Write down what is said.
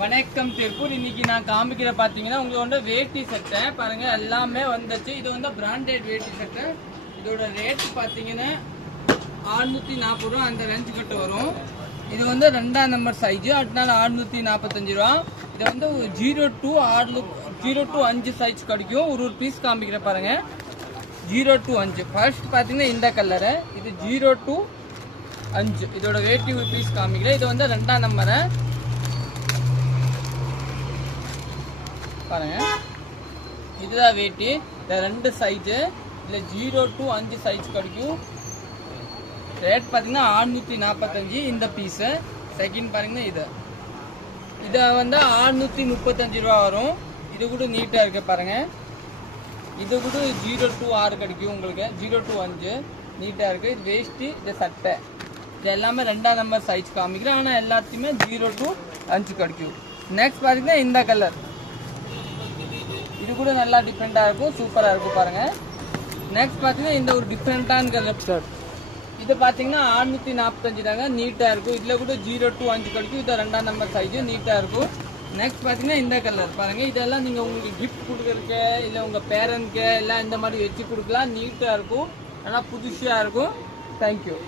வணக்கம் திருப்பூர். இன்னைக்கு நான் காமிக்கிற பாத்தீங்கன்னா உங்களுக்கு வேட்டி சட்டை பாருங்க, எல்லாமே வந்துச்சு. இது பிராண்டட் வேட்டி சட்டை. இதோட ரேட் பாத்தீங்கன்னா 640 ரூபா அந்த ரேஞ்சு கட்டு வரும். இது 2ஆம் நம்பர் சைஸ், அதனால 645 ரூபா. இது 0 to 5 சைஸ் கிடைக்கும். ஒரு பீஸ் காமிக்கிற பாருங்க. 0 to 5 ஃபர்ஸ்ட் பாத்தீங்கன்னா இந்த கலரு. இது 0 to 5 இதோட வேட்டி ஒரு பீஸ் காமிக்கிறேன். இது 2ஆம் நம்பரை பாருங்க. இதுதான் வேட்டி. இந்த 2 சைஸ், இல்லை 0 to 5 சைஸ் கிடைக்கும். ரேட் பார்த்தீங்கன்னா 645 இந்த பீஸு. செகண்ட் பாருங்கன்னா இதை 635 ரூபா வரும். இது கூட நீட்டாக இருக்கு பாருங்க. இது கூட 0 to 6 கிடைக்கும் உங்களுக்கு. 0 to 5 நீட்டாக இருக்கு. இது வேஷ்டி, இது சட்டை. இது எல்லாமே 2ஆம் நம்பர் சைஸ் காமிக்கிறேன். ஆனால் எல்லாத்தையுமே 0 to 5 கிடைக்கும். நெக்ஸ்ட் பார்த்தீங்கன்னா இந்த கலர். இது கூட நல்லா டிஃப்ரெண்டாக இருக்கும், சூப்பராக இருக்கும் பாருங்க. நெக்ஸ்ட் பார்த்தீங்கன்னா இந்த ஒரு டிஃப்ரெண்டான கலர் ஷர்ட். இது பார்த்தீங்கன்னா 645 தாங்க, நீட்டாக இருக்கும். இதில் கூட 0 to 5 கிடைக்கும். இது 2ஆம் நம்பர் சைஸு, நீட்டாக இருக்கும். நெக்ஸ்ட் பார்த்தீங்கன்னா இந்த கலர் பாருங்க. இதெல்லாம் நீங்கள் உங்களுக்கு கிஃப்ட் கொடுக்குறதுக்கு, இல்லை உங்கள் பேரண்ட்க்கு எல்லாம் இந்த மாதிரி வச்சு கொடுக்கலாம். நீட்டாக இருக்கும், நல்லா புதுசாக இருக்கும். தேங்க்யூ.